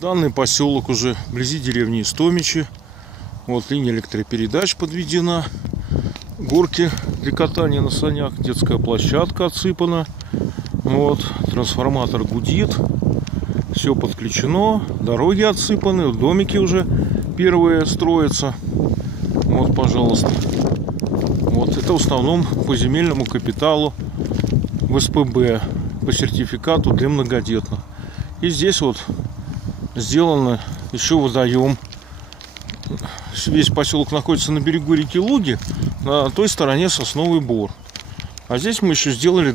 Данный поселок уже вблизи деревни Истомичи. Вот линия электропередач подведена. Горки для катания на санях. Детская площадка отсыпана. Вот. Трансформатор гудит. Все подключено. Дороги отсыпаны. Домики уже первые строятся. Вот, пожалуйста. Вот. Это в основном по земельному капиталу в СПБ. По сертификату для многодетных. И здесь вот сделано еще водоем. Весь поселок находится на берегу реки Луги, на той стороне Сосновый Бор. А здесь мы еще сделали